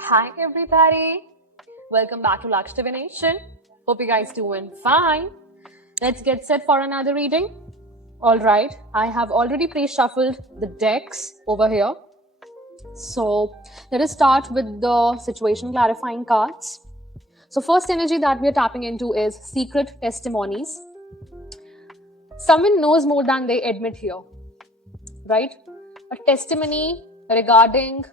Hi everybody, welcome back to Lux Divination. Hope you guys doing fine. Let's get set for another reading. Alright, I have already pre-shuffled the decks over here. So let us start with the situation clarifying cards. So first energy that we are tapping into is secret testimonies. Someone knows more than they admit here, right? A testimony regarding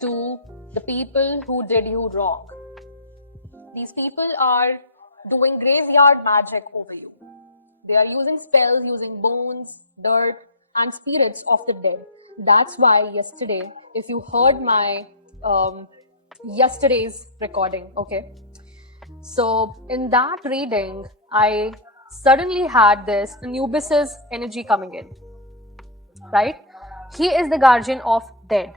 to the people who did you wrong. These people are doing graveyard magic over you. They are using spells, using bones, dirt, and spirits of the dead. That's why yesterday, if you heard my yesterday's recording, okay? So in that reading, I suddenly had this Anubis's energy coming in, right? He is the guardian of dead.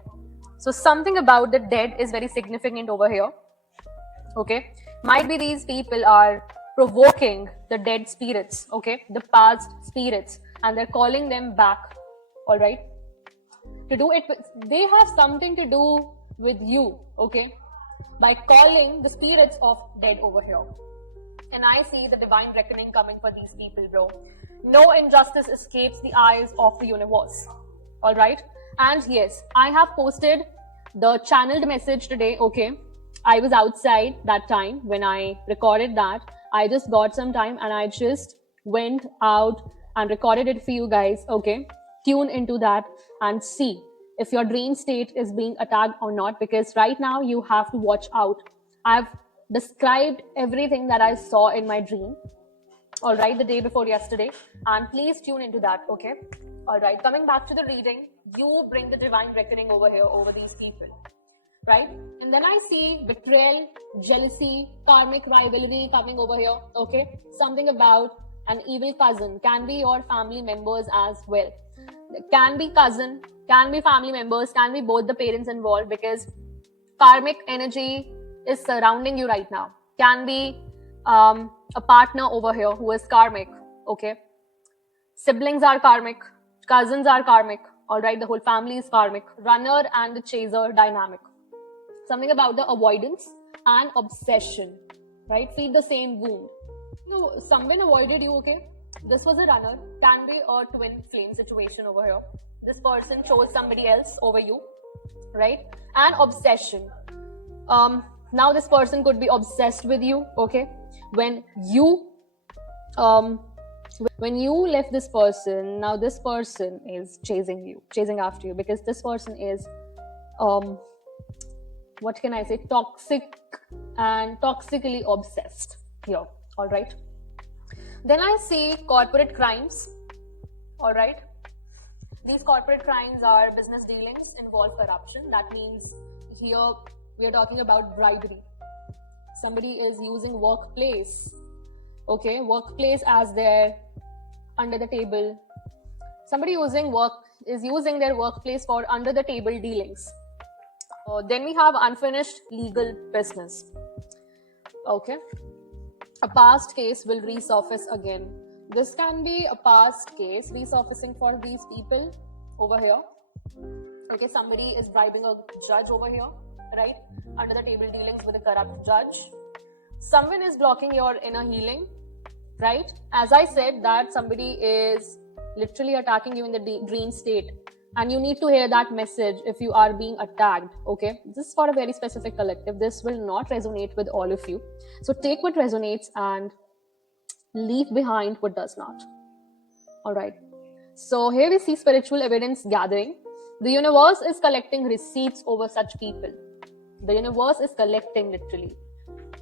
So something about the dead is very significant over here. Okay, might be these people are provoking the dead spirits, okay, the past spirits, and they're calling them back. All right, to do it they have something to do with you, okay, by calling the spirits of dead over here. And I see the divine reckoning coming for these people, bro. No injustice escapes the eyes of the universe. All right, and yes, I have posted the channeled message today, okay. I was outside that time when I recorded that. I just got some time and I just went out and recorded it for you guys, okay. Tune into that and see if your dream state is being attacked or not, because right now you have to watch out. I've described everything that I saw in my dream, all right, the day before yesterday, and please tune into that, okay. All right, coming back to the reading, you bring the divine reckoning over here over these people, right? And then I see betrayal, jealousy, karmic rivalry coming over here, okay? Something about an evil cousin, can be your family members as well. Can be cousin, can be family members, can be both the parents involved, because karmic energy is surrounding you right now. Can be a partner over here who is karmic, okay? Siblings are karmic, cousins are karmic, all right? The whole family is karmic. Runner and the chaser dynamic. Something about the avoidance and obsession, right? Feed the same wound. No, someone avoided you, okay? This was a runner, can be a twin flame situation over here. This person chose somebody else over you, right? And obsession. Now this person could be obsessed with you, okay? When you left this person, now this person is chasing after you, because this person is what can I say, toxic and toxically obsessed here, all right. Then I see corporate crimes, all right. These corporate crimes are business dealings, involve corruption. That means here we are talking about bribery. Somebody is using workplace, okay, workplace as their under the table. Somebody is using their workplace for under the table dealings. Then we have unfinished legal business, okay. A past case will resurface again. This can be a past case resurfacing for these people over here, okay. Somebody is bribing a judge over here, right? Under the table dealings with a corrupt judge. Someone is blocking your inner healing, right? As I said, that somebody is literally attacking you in the dream state, and you need to hear that message if you are being attacked, okay. This is for a very specific collective. This will not resonate with all of you, so take what resonates and leave behind what does not. All right, so here we see spiritual evidence gathering. The universe is collecting receipts over such people. The universe is collecting, literally,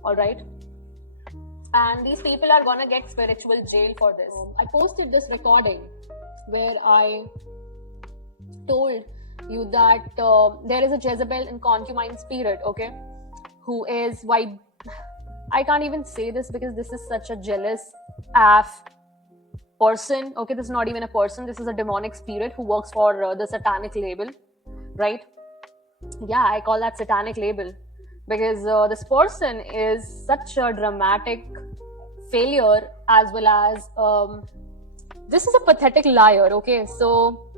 all right. And these people are gonna get spiritual jail for this. I posted this recording where I told you that there is a Jezebel and concubine spirit, okay, who is why I can't even say this because this is such a jealous AF person, okay. This is not even a person, this is a demonic spirit who works for the satanic label, right? Yeah, I call that satanic label, because this person is such a dramatic failure, as well as this is a pathetic liar, okay. So,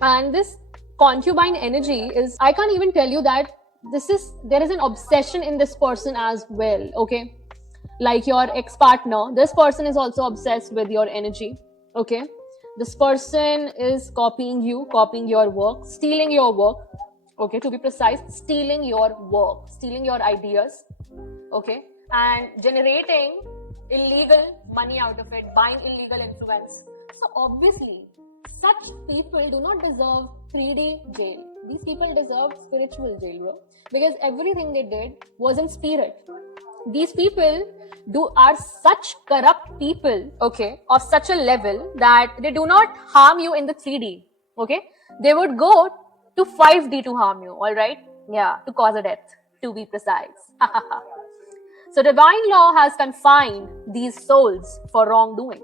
and this concubine energy is, I can't even tell you that there is an obsession in this person as well, okay? Like your ex-partner, this person is also obsessed with your energy, okay? This person is copying you, copying your work, stealing your work, okay, to be precise, stealing your work, stealing your ideas, okay, and generating illegal money out of it, buying illegal influence. So obviously, such people do not deserve 3D jail. These people deserve spiritual jail, bro, because everything they did was in spirit. These people are such corrupt people, okay, of such a level that they do not harm you in the 3D, okay? They would go to 5D to harm you, all right? Yeah, to cause a death, to be precise. So divine law has confined these souls for wrongdoing.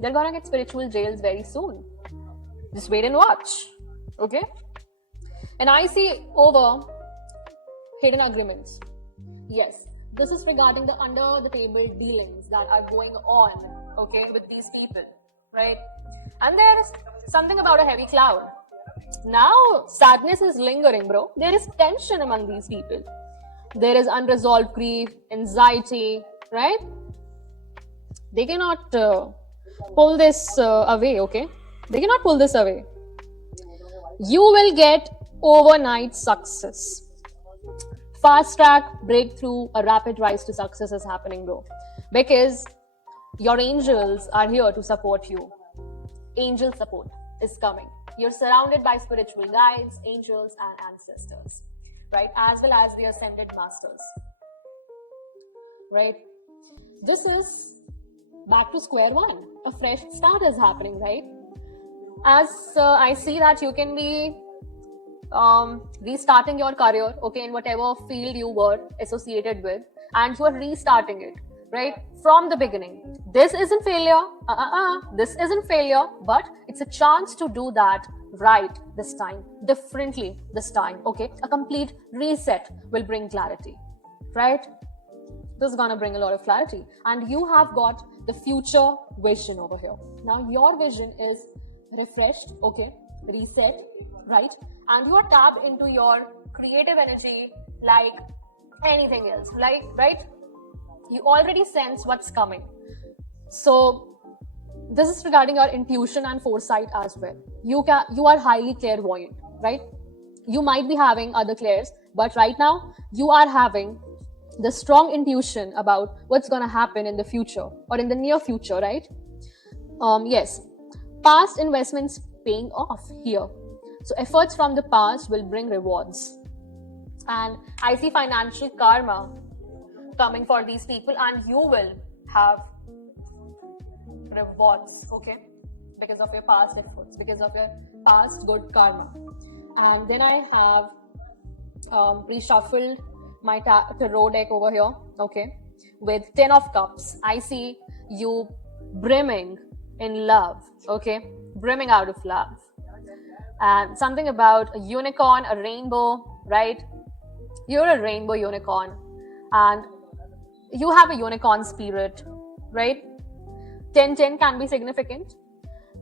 They're gonna get spiritual jails very soon. Just wait and watch, okay? And I see over hidden agreements. Yes, this is regarding the under the table dealings that are going on, okay, with these people, right? And there is something about a heavy cloud. Now sadness is lingering, bro. There is tension among these people. There is unresolved grief, anxiety, right? They cannot pull this away, okay? They cannot pull this away. You will get overnight success. Fast track breakthrough, a rapid rise to success is happening, bro, because your angels are here to support you. Angel support is coming. You're surrounded by spiritual guides, angels, and ancestors, right, as well as the ascended masters, right? This is back to square one. A fresh start is happening, right? As I see that you can be restarting your career, okay, in whatever field you were associated with, and you are restarting it, right, from the beginning. This isn't failure. This isn't failure, but it's a chance to do that right this time, differently this time, okay? A complete reset will bring clarity, right? This is gonna bring a lot of clarity, and you have got the future vision over here. Now your vision is refreshed, okay, reset, right? And you are tapped into your creative energy like anything else, like, right? You already sense what's coming. So this is regarding your intuition and foresight as well. You are highly clairvoyant, right? You might be having other clairs, but right now you are having the strong intuition about what's going to happen in the future or in the near future, right? Yes, past investments paying off here. So efforts from the past will bring rewards. And I see financial karma coming for these people, and you will have rewards, okay, because of your past efforts, because of your past good karma. And then I have reshuffled my tarot deck over here, okay, with 10 of cups. I see you brimming in love, okay, brimming out of love. And something about a unicorn, a rainbow, right? You're a rainbow unicorn, and you have a unicorn spirit, right? 10-10 can be significant.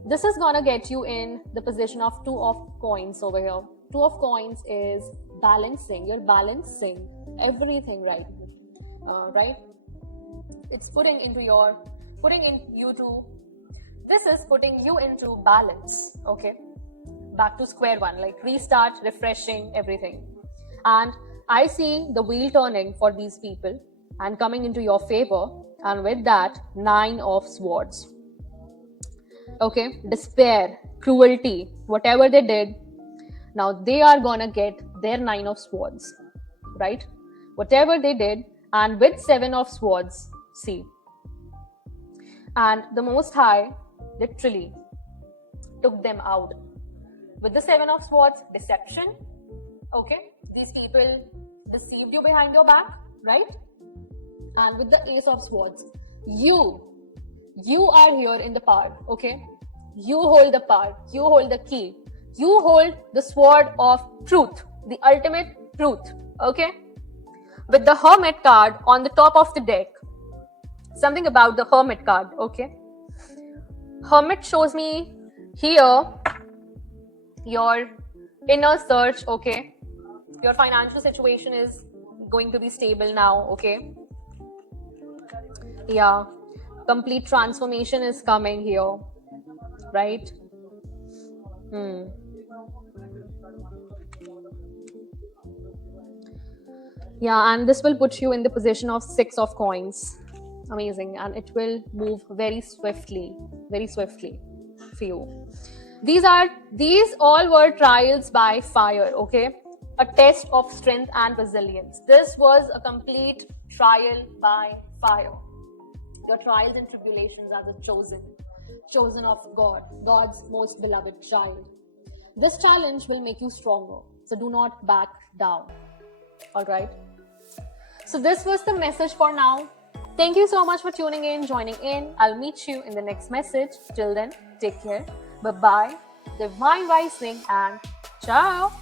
This is gonna get you in the position of 2 of coins over here. 2 of coins is balancing. You're balancing everything, right? Right? It's putting in you to. This is putting you into balance, okay? Back to square one, like restart, refreshing everything. And I see the wheel turning for these people and coming into your favor. And with that, 9 of swords. Okay, despair, cruelty, whatever they did, now they are gonna get their 9 of swords, right? Whatever they did, and with 7 of swords, see. And the Most High literally took them out. With the 7 of swords, deception, okay? These people deceived you behind your back, right? And with the Ace of Swords, you are here in the power, okay? You hold the power, you hold the key, you hold the sword of truth, the ultimate truth, okay? With the Hermit card on the top of the deck, something about the Hermit card, okay? Hermit shows me here your inner search, okay? Your financial situation is going to be stable now, okay? Yeah, complete transformation is coming here, right? Hmm. Yeah, and this will put you in the position of six of coins. Amazing. And it will move very swiftly for you. These all were trials by fire, okay? A test of strength and resilience. This was a complete trial by fire. Your trials and tribulations are the chosen of God, God's most beloved child. This challenge will make you stronger. So do not back down. All right. So this was the message for now. Thank you so much for tuning in, joining in. I'll meet you in the next message. Till then, take care. Bye bye. Divine rising and ciao.